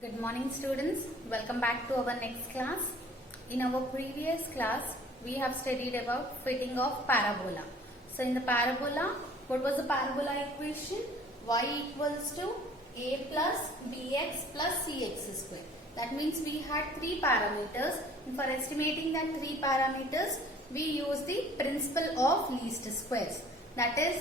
Good morning students, welcome back to our next class. In our previous class, we have studied about fitting of parabola. So in the parabola, what was the parabola equation? Y equals to a plus bx plus cx square. That means we had three parameters, and for estimating that three parameters, we use the principle of least squares. That is,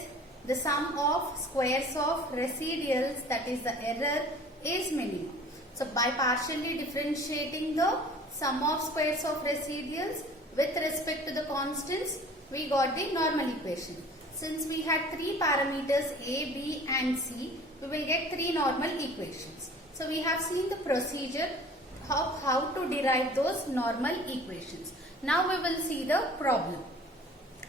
the sum of squares of residuals, that is the error, is minimum. So by partially differentiating the sum of squares of residuals with respect to the constants, we got the normal equation. Since we had three parameters A, B and C, we will get three normal equations. So we have seen the procedure of how to derive those normal equations. Now we will see the problem.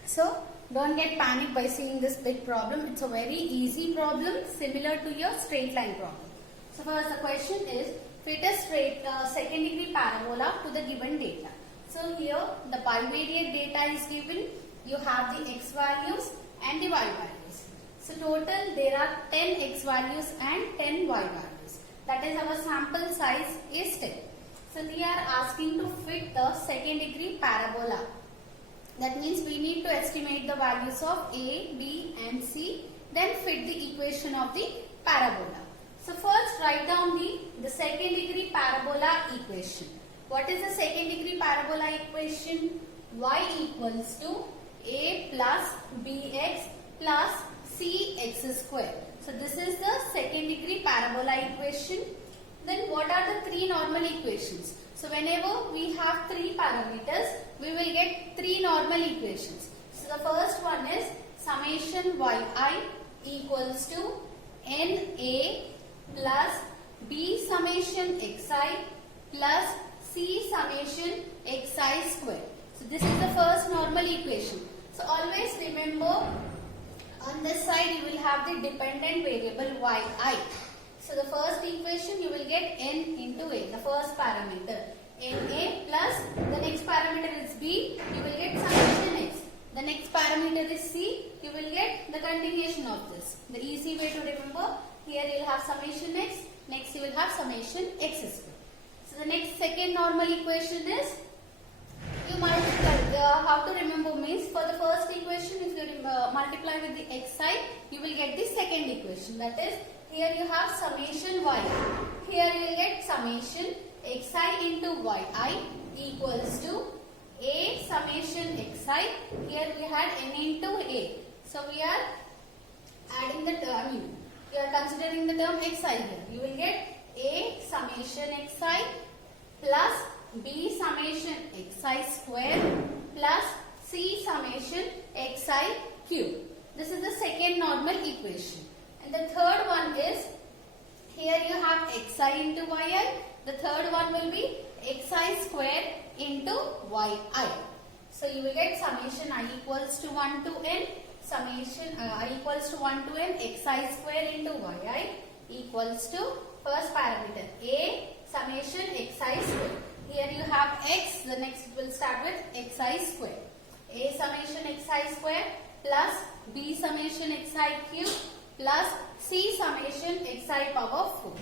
So don't get panicked by seeing this big problem. It's a very easy problem similar to your straight line problem. So first the question is, fit a straight second degree parabola to the given data. So here the bivariate data is given. You have the x values and the y values. So total there are 10 x values and 10 y values. That is, our sample size is 10. So they are asking to fit the second degree parabola. That means we need to estimate the values of A, B and C, then fit the equation of the parabola. So first write down the second degree parabola equation. What is the second degree parabola equation? Y equals to a plus bx plus cx square. So this is the second degree parabola equation. Then what are the three normal equations? So whenever we have three parameters, we will get three normal equations. So the first one is summation yi equals to na plus b summation xi plus c summation xi square. So this is the first normal equation. So always remember, on this side you will have the dependent variable yi. So the first equation you will get n into a, the first parameter, na plus the next parameter is b, you will get summation x. The next parameter is c, you will get the continuation of this. The easy way to remember, here you will have summation x, next you will have summation x square. So the next second normal equation is, you multiply, how to remember means, for the first equation if you multiply with the xi, you will get the second equation. That is, here you have summation y, here you will get summation xi into yi equals to a summation xi, here we had n into a. So we are adding the term, we are considering the term xi here. You will get a summation xi plus b summation xi square plus c summation xi cube. This is the second normal equation. And the third one is, here you have xi into yi. The third one will be xi square into yi. So you will get summation I equals to 1 to n, summation I equals to 1 to n xi square into yi equals to first parameter a summation xi square. Here you have x, the next will start with xi square. A summation xi square plus b summation xi cube plus c summation xi power 4.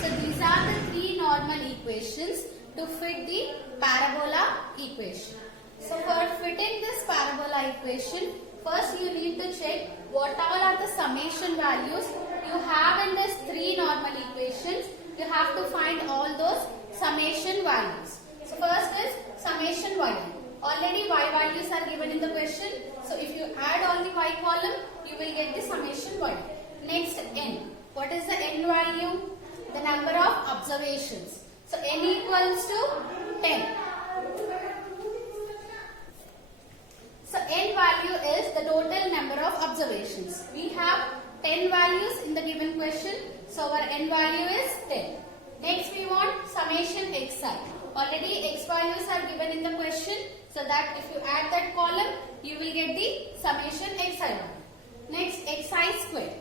So these are the three normal equations to fit the parabola equation. So for fitting this parabola equation, first you need to check what all are the summation values you have in this three normal equations. You have to find all those summation values. So first is summation y. Already y values are given in the question. So if you add all the y column, you will get the summation y. Next n. What is the n value? The number of observations. So n equals to 10. So n value is the total number of observations. We have 10 values in the given question. So our n value is 10. Next we want summation xi. Already x values are given in the question. So that if you add that column, you will get the summation xi value. Next xi square.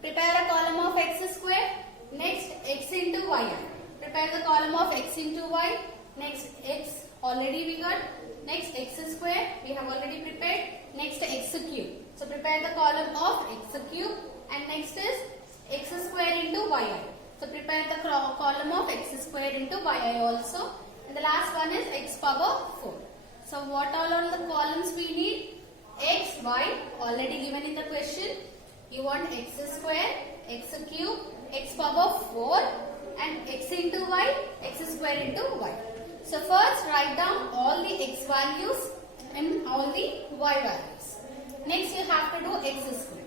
Prepare a column of x square. Next x into yi. Prepare the column of x into y. Next x already we got. Next x square we have already prepared. Next x cube. So prepare the column of x cube. And next is x square into yi. So prepare the column of x square into yi also. And the last one is x power 4. So what all are the columns we need? X, y, already given in the question. You want x square, x cube, x power 4 and x into y, x square into y. So first write down all the x values and all the y values. Next you have to do x square.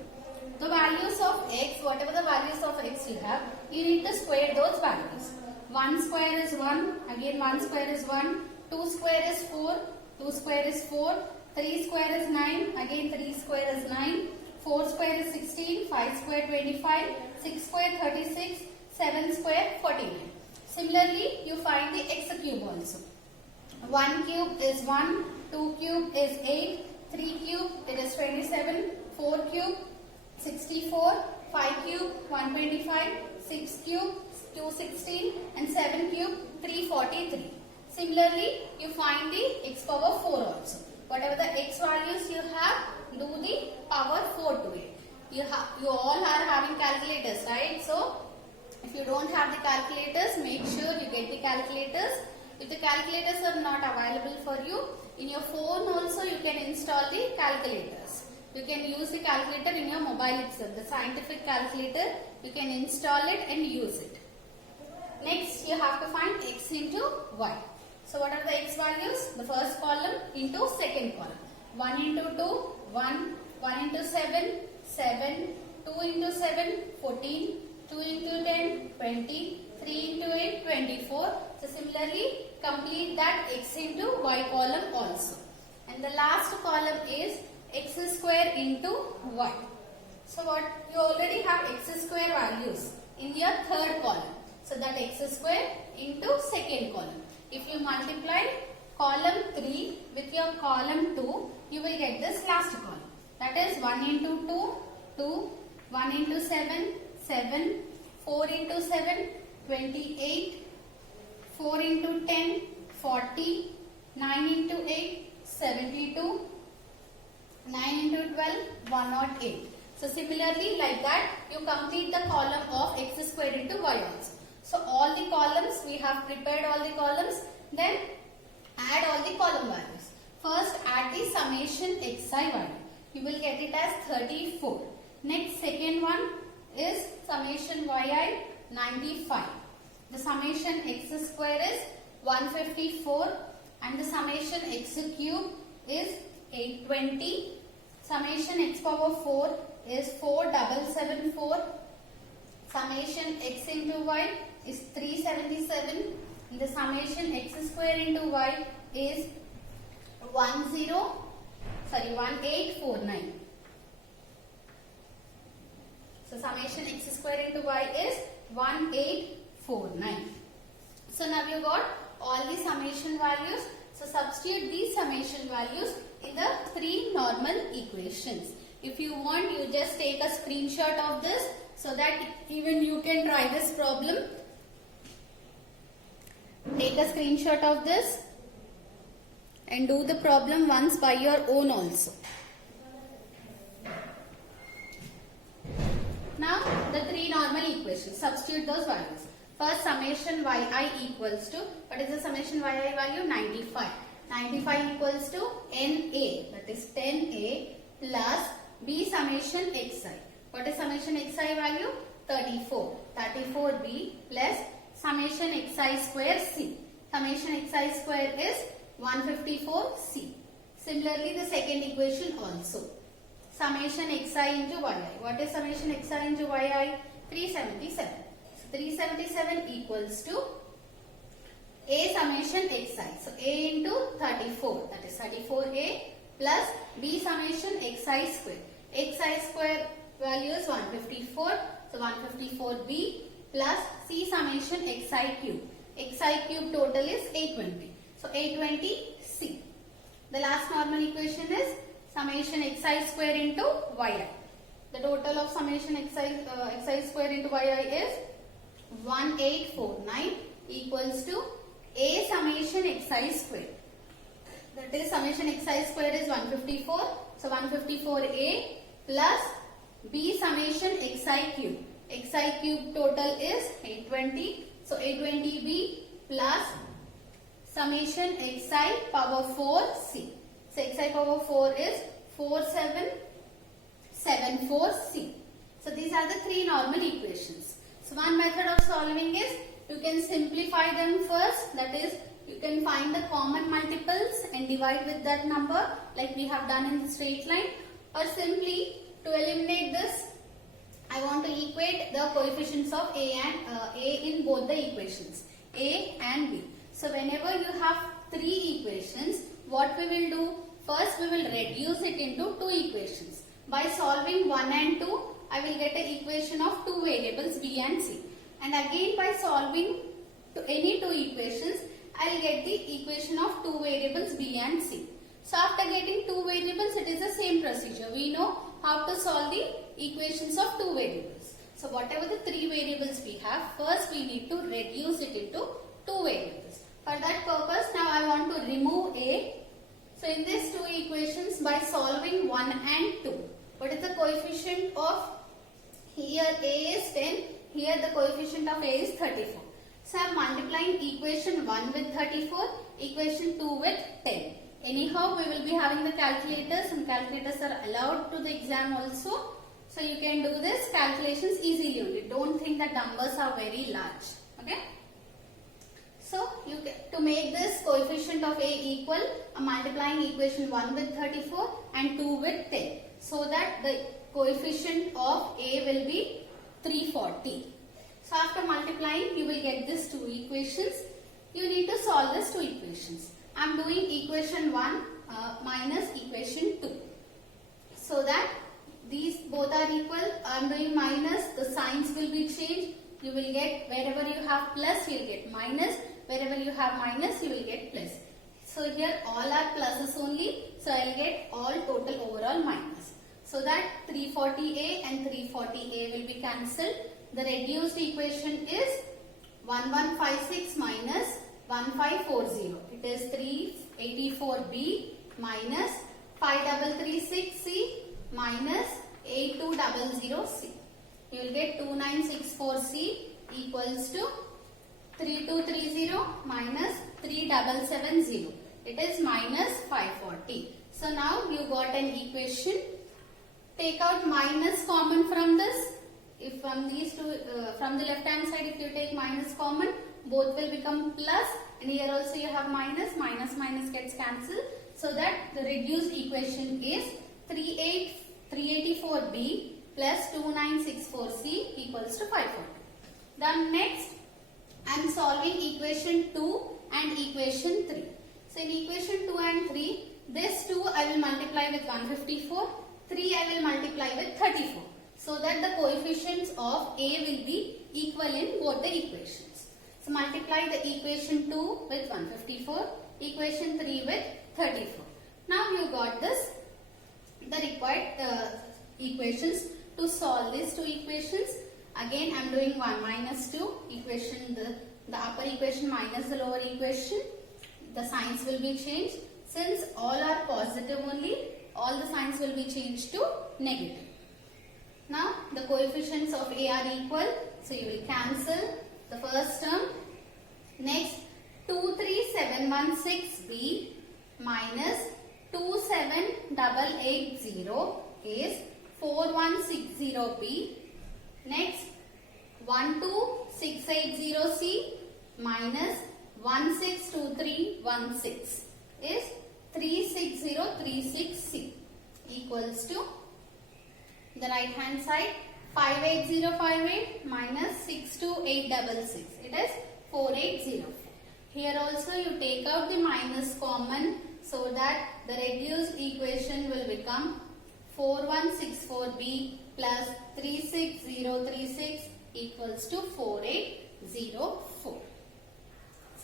The values of x, whatever the values of x you have, you need to square those values. 1 square is 1, again 1 square is 1, 2 square is 4, 2 square is 4, 3 square is 9, again 3 square is 9, 4 square is 16, 5 square 25, 6 square 36, 7 square 49. Similarly, you find the x cube also. 1 cube is 1, 2 cube is 8, 3 cube it is 27, 4 cube 64, 5 cube 125, 6 cube 216 and 7 cube 343. Similarly, you find the x power 4 also. Whatever the x values you have, do the power 4 to it. You all are having calculators, right? So, if you don't have the calculators, make sure you get the calculators. If the calculators are not available for you, in your phone also you can install the calculators. You can use the calculator in your mobile itself, the scientific calculator. You can install it and use it. Next, you have to find x into y. So, what are the x values? The first column into second column. 1 into 2, 1, 1 into 7, 7, 2 into 7, 14, 2 into 10, 20, 3 into 8, 24. So, similarly, complete that x into y column also. And the last column is x square into y. So, what you already have x square values in your third column. So, that x square into second column. If you multiply column 3 with your column 2, you will get this last column. That is 1 into 2, 2, 1 into 7, 7, 4 into 7, 28, 4 into 10, 40, 9 into 8, 72, 9 into 12, 108. So similarly like that you complete the column of x square into y also. So all the columns, we have prepared all the columns, then add all the column values. First add the summation xi value. You will get it as 34. Next second one is summation yi 95. The summation x square is 154 and the summation x cube is 820. Summation x power 4 is 4774. Summation x into y is 377. And the summation x square into y is 1849. So summation x square into y is 1849. So now you got all the summation values. So substitute these summation values in the three normal equations. If you want, you just take a screenshot of this so that even you can try this problem. Take a screenshot of this and do the problem once by your own also. Now the three normal equations, substitute those values. First summation yi equals to, what is the summation yi value? 95. 95 equals to NA, that is 10A plus B summation xi. What is summation xi value? 34. 34B plus summation xi square c. Summation xi square is 154c. Similarly, the second equation also. Summation xi into yi. What is summation xi into yi? 377. So 377 equals to A summation xi. So A into 34, that is 34A plus B summation xi square. Xi square value is 154. So 154B plus C summation xi cube. Xi cube total is 820. So 820C. The last normal equation is summation xi square into yi. The total of summation xi square into yi is 1849 equals to A summation xi square. That is summation xi square is 154. So 154A plus B summation xi cube. xi cube total is 820. So 820b plus summation xi power 4c. So xi power 4 is 4774c. So these are the three normal equations. So one method of solving is you can simplify them first, that is you can find the common multiples and divide with that number like we have done in the straight line, or simply to eliminate this I want to equate the coefficients of a in both the equations a and b. So whenever you have three equations, what we will do, first we will reduce it into two equations. By solving 1 and 2, I will get an equation of two variables b and c. And again by solving to any two equations, I will get the equation of two variables b and c. So after getting two variables, it is the same procedure. We know how to solve the equations of two variables. So whatever the three variables we have, first we need to reduce it into two variables. For that purpose, now I want to remove a. So in these two equations, by solving 1 and 2, what is the coefficient of, here a is 10, here the coefficient of a is 34. So I am multiplying equation 1 with 34, equation 2 with 10. Anyhow, we will be having the calculators, and calculators are allowed to the exam also. So you can do this calculations easily only. Don't think that numbers are very large. Okay. So you can, to make this coefficient of a equal, I'm multiplying equation 1 with 34 and 2 with 10. So that the coefficient of a will be 340. So after multiplying, you will get these two equations. You need to solve these two equations. I am doing equation 1 minus equation 2. So that these both are equal. I am doing minus, the signs will be changed. You will get, wherever you have plus, you will get minus. Wherever you have minus, you will get plus. So here all are pluses only. So I will get all total overall minus. So that 340a and 340a will be cancelled. The reduced equation is 1156 minus 1540. It is 384b minus 5336c minus 8200c. You will get 2964c equals to 3230 minus 3770. It is minus 540. So now you got an equation. Take out minus common from this. If from these two, from the left hand side, if you take minus common, both will become plus, and here also you have minus, minus gets cancelled. So that the reduced equation is 384b plus 2964c equals to 540. Then next, I am solving equation 2 and equation 3. So in equation 2 and 3, this 2 I will multiply with 154, 3 I will multiply with 34. So that the coefficients of a will be equal in both the equations. So multiply the equation 2 with 154, equation 3 with 34. Now you got this, the required equations to solve these two equations. Again I am doing 1 minus 2, equation the upper equation minus the lower equation. The signs will be changed. Since all are positive only, all the signs will be changed to negative. Now the coefficients of a are equal, so you will cancel the first term. Next, 23716b minus 27880 is 4160b. Next, 12680c minus 162316 is 36036c equals to the right hand side 58058 minus 62866. It is 4804. Here also you take out the minus common, so that the reduced equation will become 4164b plus 36036 equals to 4804.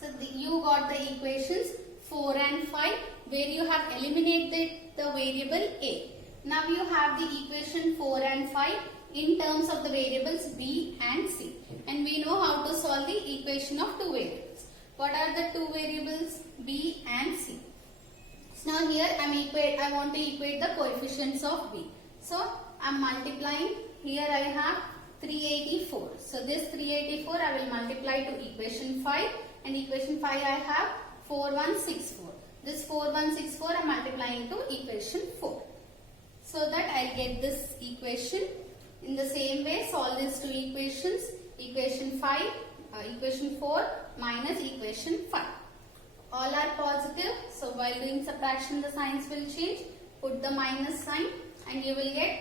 So you got the equations 4 and 5 where you have eliminated the variable a. Now you have the equation 4 and 5 in terms of the variables b and c. And we know how to solve the equation of two variables. What are the two variables b and c? So now here I want to equate the coefficients of b. So I am multiplying. Here I have 384. So this 384 I will multiply to equation 5, and equation 5 I have 4164. This 4164 I am multiplying to equation 4. So that I get this equation. In the same way, solve these two equations. Equation 4 minus equation 5. All are positive. So while doing subtraction, the signs will change. Put the minus sign and you will get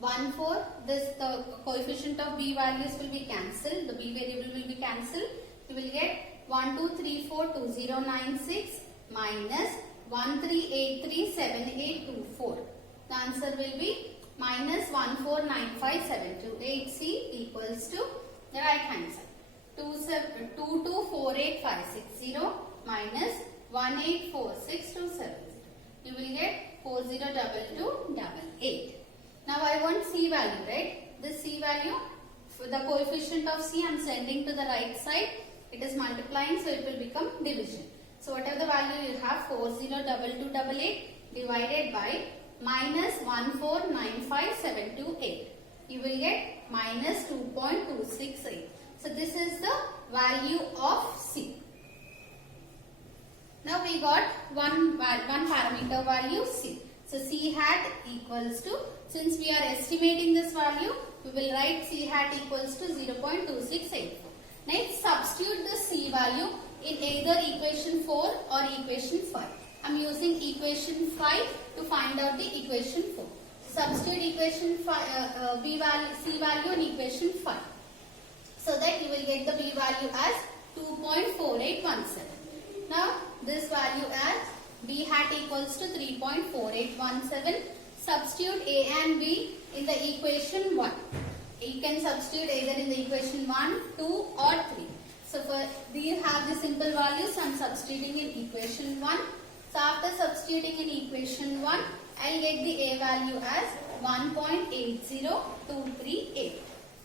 1, 4. The coefficient of b values will be cancelled. The b variable will be cancelled. You will get 1, 2, 3, 4, 2096 minus 13837824. The answer will be minus 1495728. C equals to the right hand side. 2248,560 minus 1846270. You will get 402288. Now I want C value, right? This C value, for the coefficient of C I am sending to the right side. It is multiplying, so it will become division. So whatever the value you have, 402288 divided by minus 1495728. You will get minus 2.268. So this is the value of C. Now we got one parameter value C. So C hat equals to, since we are estimating this value, we will write C hat equals to 0.2684. Next, substitute the C value in either equation 4 or equation 5. I am using equation 5 to find out the equation 4. Substitute equation 5, C value in equation 5. So that you will get the B value as 2.4817. Now this value as B hat equals to 3.4817. Substitute A and B in the equation 1. You can substitute either in the equation 1, 2 or 3. So for we have the simple values, I am substituting in equation 1. So after substituting in equation 1, I will get the A value as 1.80238.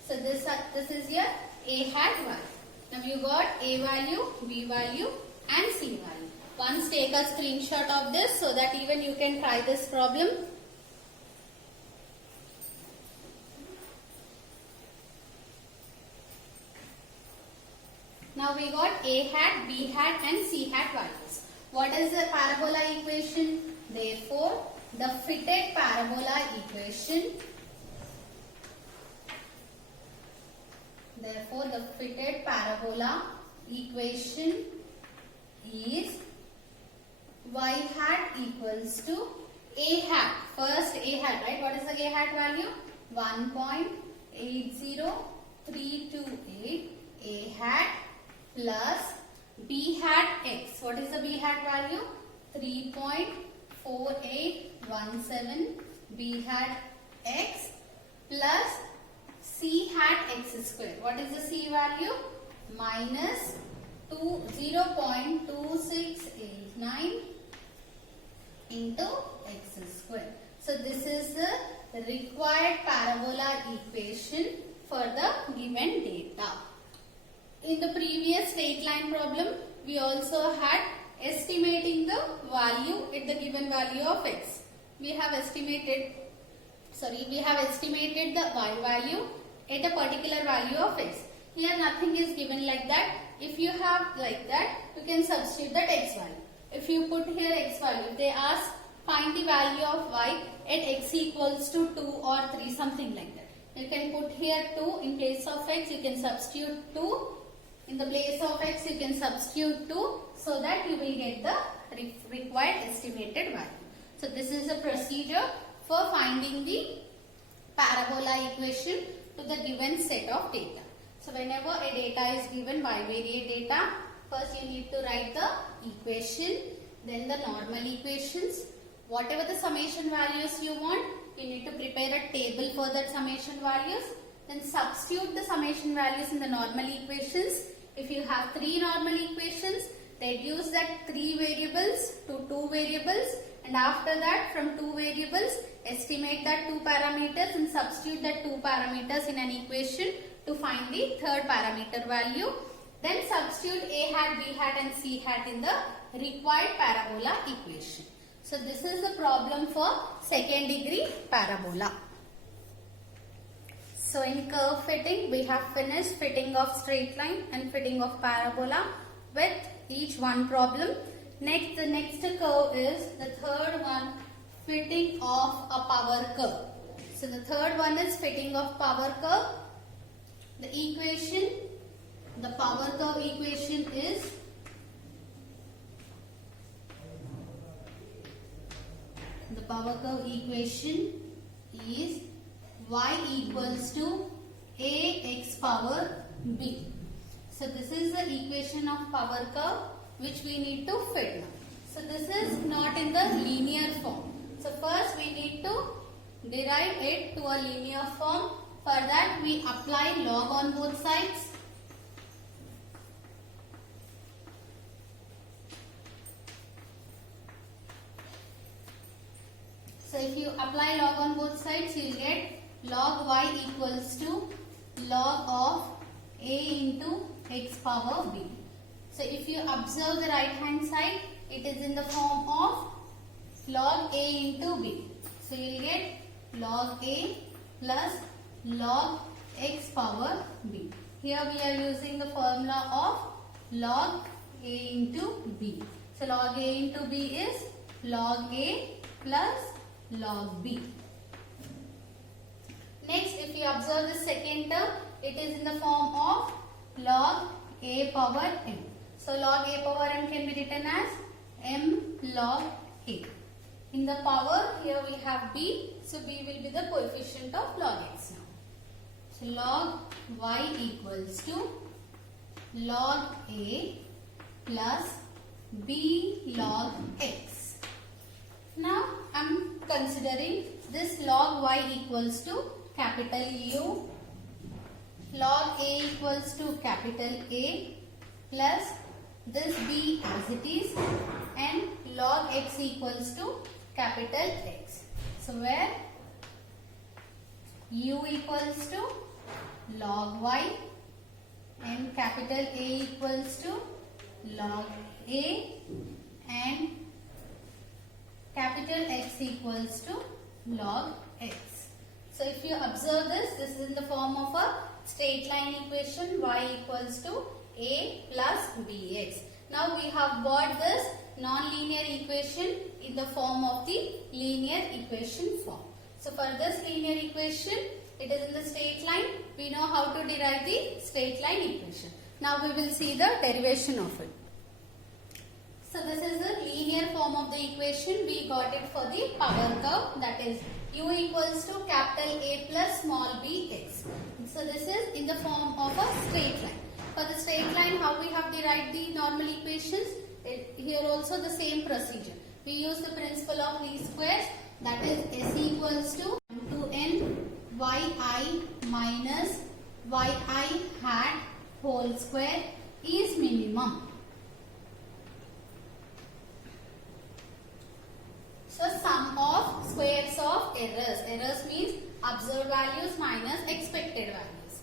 So this is your A hat value. Now you got A value, B value and C value. Once take a screenshot of this so that even you can try this problem. Now we got A hat, B hat and C hat values. What is the parabola equation? Therefore, the fitted parabola equation. Therefore, the fitted parabola equation is y hat equals to A hat. First A hat, right? What is the A hat value? 1.80328 A hat plus B hat x. What is the B hat value? 3.4817 B hat x plus C hat x square. What is the C value? Minus 0.2689 into x square. So this is the required parabola equation for the given data. In the previous straight line problem, we also had estimating the value at the given value of x. We have estimated the y value at a particular value of x. Here nothing is given like that. If you have like that, you can substitute that x value. If you put here x value, they ask find the value of y at x equals to 2 or 3, something like that. You can put here 2 in place of x, you can substitute 2. In the place of x, you can substitute 2 so that you will get the required estimated value. So this is a procedure for finding the parabola equation to the given set of data. So whenever a data is given bivariate data, first you need to write the equation, then the normal equations. Whatever the summation values you want, you need to prepare a table for that summation values. Then substitute the summation values in the normal equations. If you have 3 normal equations, reduce that 3 variables to 2 variables, and after that from 2 variables estimate that 2 parameters and substitute that 2 parameters in an equation to find the third parameter value. Then substitute A hat, B hat and C hat in the required parabola equation. So this is the problem for second degree parabola. So in curve fitting, we have finished fitting of straight line and fitting of parabola with each one problem. Next, the next curve is the third one, fitting of a power curve. So the third one is fitting of power curve. The equation, the power curve equation is y equals to ax power b. So this is the equation of power curve which we need to fit now. So this is not in the linear form. So first we need to derive it to a linear form. For that we apply log on both sides. So if you apply log on both sides, you will get log y equals to log of a into x power b. So if you observe the right hand side, it is in the form of log a into b. So you will get log a plus log x power b. Here we are using the formula of log a into b. So log a into b is log a plus log b. Next, if you observe the second term, it is in the form of log a power m. So log a power m can be written as m log a. In the power, here we have b, so b will be the coefficient of log x now. So log y equals to log a plus b log x. Now I am considering this log y equals to capital U, log a equals to capital A plus this b as it is, and log x equals to capital X. So where U equals to log y and capital A equals to log A and capital X equals to log x. So if you observe this, this is in the form of a straight line equation, y equals to a plus bx. Now we have got this non-linear equation in the form of the linear equation form. So for this linear equation, it is in the straight line. We know how to derive the straight line equation. Now we will see the derivation of it. So this is the linear form of the equation. We got it for the power curve, that is u equals to capital A plus small b x. So this is in the form of a straight line. For the straight line, how we have derived the normal equations? Here also the same procedure. We use the principle of least squares, that is s equals to 1 to n yi minus yi hat whole square is minimum. So sum of squares of errors. Errors means observed values minus expected values.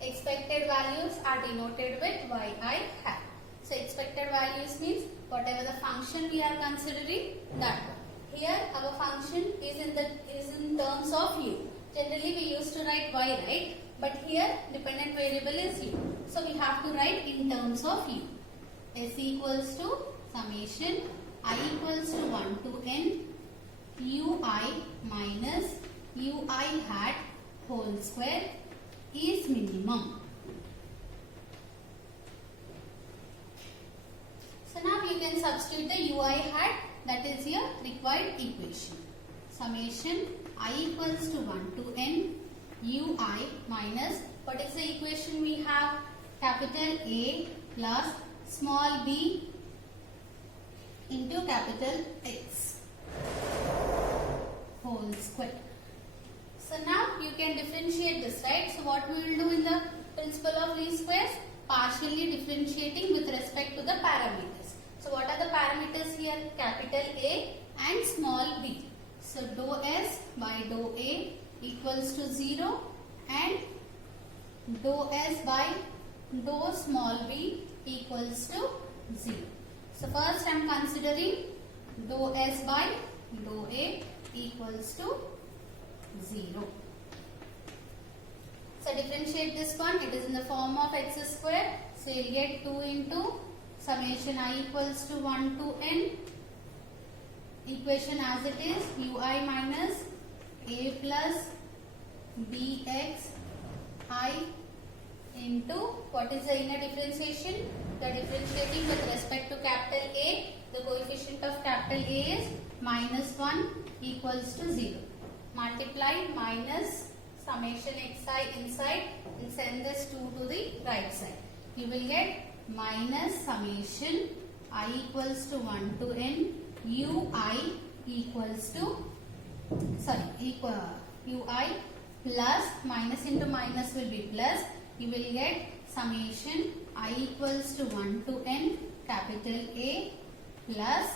Expected values are denoted with yi hat. So expected values means whatever the function we are considering, that one. Here our function is in terms of u. Generally we used to write y, right? But here dependent variable is u. So we have to write in terms of u. S equals to summation I equals to 1 to n ui minus ui hat whole square is minimum. So now you can substitute the ui hat, that is your required equation. Summation I equals to 1 to n ui minus, what is the equation we have? Capital A plus small b into capital X whole square. So now you can differentiate this, right? So what we will do in the principle of least squares? Partially differentiating with respect to the parameters. So what are the parameters here? Capital A and small b. So dou s by dou A equals to 0 and dou s by dou small b equals to 0. So first I am considering dou s by dou A equals to 0. So differentiate this one. It is in the form of x square. So you'll get 2 into summation I equals to 1 to n. Equation as it is, ui minus a plus bx I into, what is the inner differentiation? We are differentiating with respect to capital A. The coefficient of capital A is minus 1 equals to 0. Multiply minus summation xi inside and send this 2 to the right side. You will get minus summation I equals to 1 to n ui equals to, ui plus minus into minus will be plus. You will get summation I equals to 1 to n capital A plus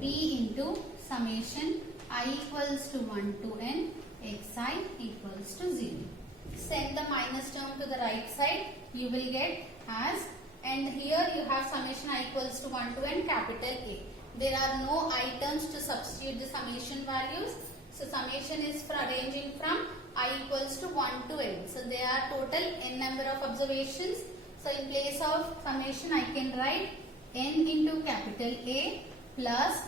b into summation I equals to 1 to n xi equals to 0. Send the minus term to the right side. You will get as, and here you have summation I equals to 1 to n capital A. There are no items to substitute the summation values. So summation is ranging from I equals to 1 to n. So there are total n number of observations. So in place of summation I can write n into capital A plus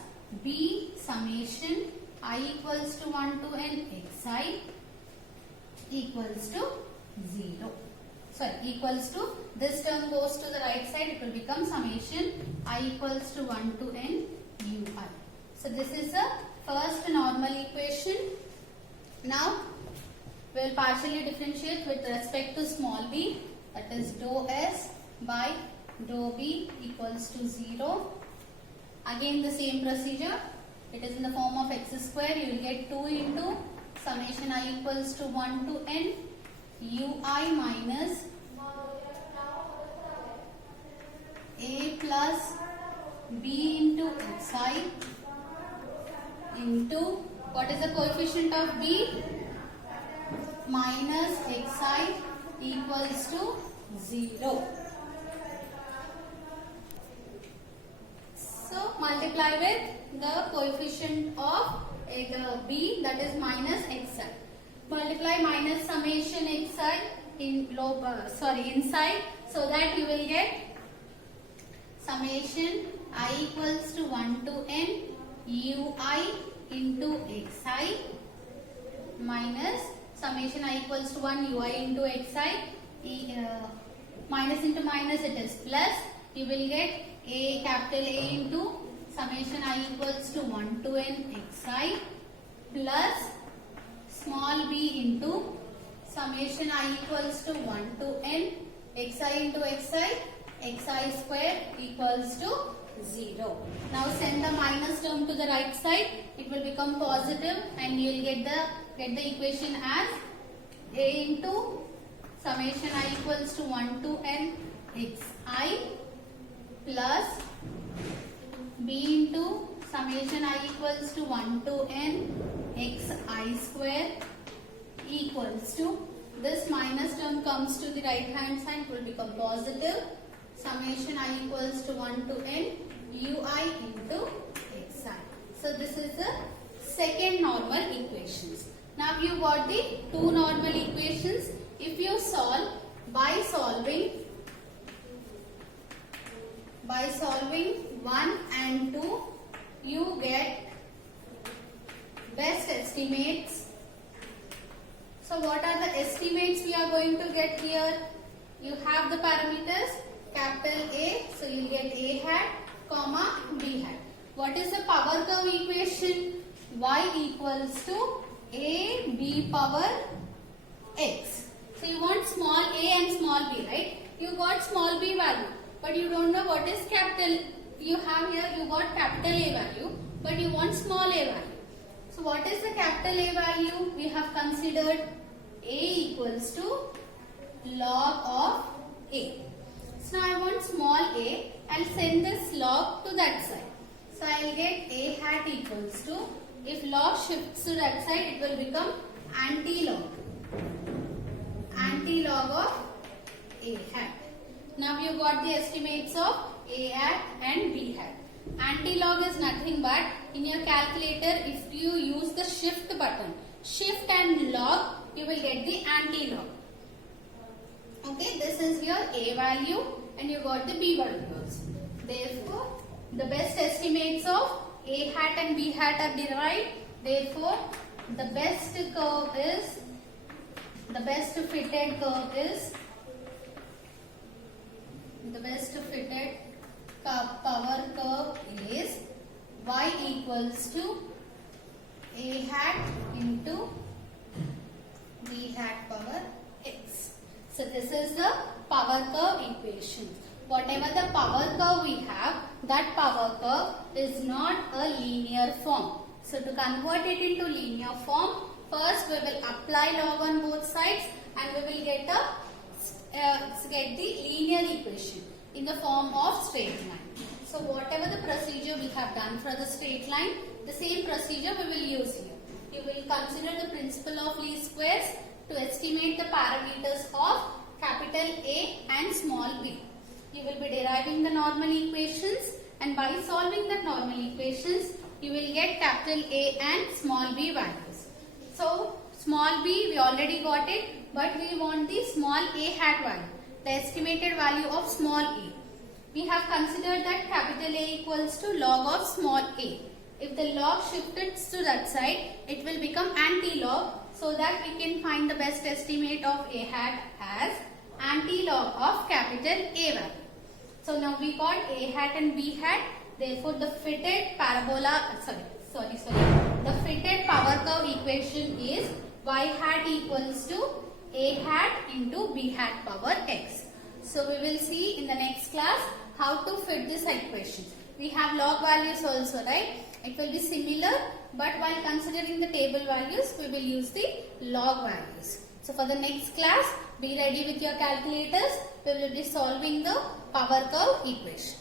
b summation I equals to 1 to n xi equals to 0. Equals to, this term goes to the right side, it will become summation I equals to 1 to n ui. So this is the first normal equation. Now we will partially differentiate with respect to small b, that is dou s by dou b equals to 0. Again the same procedure. It is in the form of x square. You will get 2 into summation I equals to 1 to n ui minus a plus b into xi into, what is the coefficient of b? Minus xi equals to 0. So multiply with the coefficient of b, that is minus xi. Multiply minus summation xi in inside, so that you will get summation I equals to 1 to n ui into xi minus summation I equals to 1 ui into xi, minus into minus it is plus. You will get a capital A into summation I equals to 1 to n xi plus small b into summation I equals to 1 to n xi into xi square equals to 0. Now send the minus term to the right side. It will become positive and you will get the equation as a into summation I equals to 1 to n xi plus b into summation I equals to 1 to n xi square equals to, this minus term comes to the right hand side, it will become positive, summation I equals to 1 to n ui into xi. So this is the second normal equations. Now you got the two normal equations. If you solve by solving 1 and 2, you get best estimates. So what are the estimates we are going to get here? You have the parameters capital A, so you will get A hat, comma B hat. What is the power curve equation? Y equals to A B power X. So you want small a and small b, right? You got small b value, but you don't know what is capital. You have here, you got capital A value, but you want small a value. So what is the capital A value? We have considered A equals to log of A. So now I want small a. I'll send this log to that side. So I'll get A hat equals to, if log shifts to that side, it will become anti-log. Anti-log of A hat. Now you got the estimates of A hat and B hat. Anti-log is nothing but, in your calculator, if you use the shift button, shift and log, you will get the anti-log. Okay, this is your A value and you got the B values. Therefore, the best estimates of A hat and B hat are derived. Therefore, the best fitted curve is power curve is y equals to A hat into B hat power x. So this is the power curve equation. Whatever the power curve we have, that power curve is not a linear form. So to convert it into linear form, first we will apply log on both sides and we will get the linear equation in the form of straight line. So whatever the procedure we have done for the straight line, the same procedure we will use here. You will consider the principle of least squares to estimate the parameters of capital A and small b. You will be deriving the normal equations, and by solving the normal equations, you will get capital A and small b values. So small b we already got it, but we want the small a hat value, the estimated value of small a. We have considered that capital A equals to log of small a. If the log shifted to that side, it will become anti-log, so that we can find the best estimate of A hat as anti-log of capital A value. So now we got A hat and B hat. Therefore, the fitted the fitted power curve equation is y hat equals to A hat into B hat power x. So we will see in the next class how to fit this equation. We have log values also, right? It will be similar, but while considering the table values, we will use the log values. So for the next class, be ready with your calculators. We will be solving the power curve equation.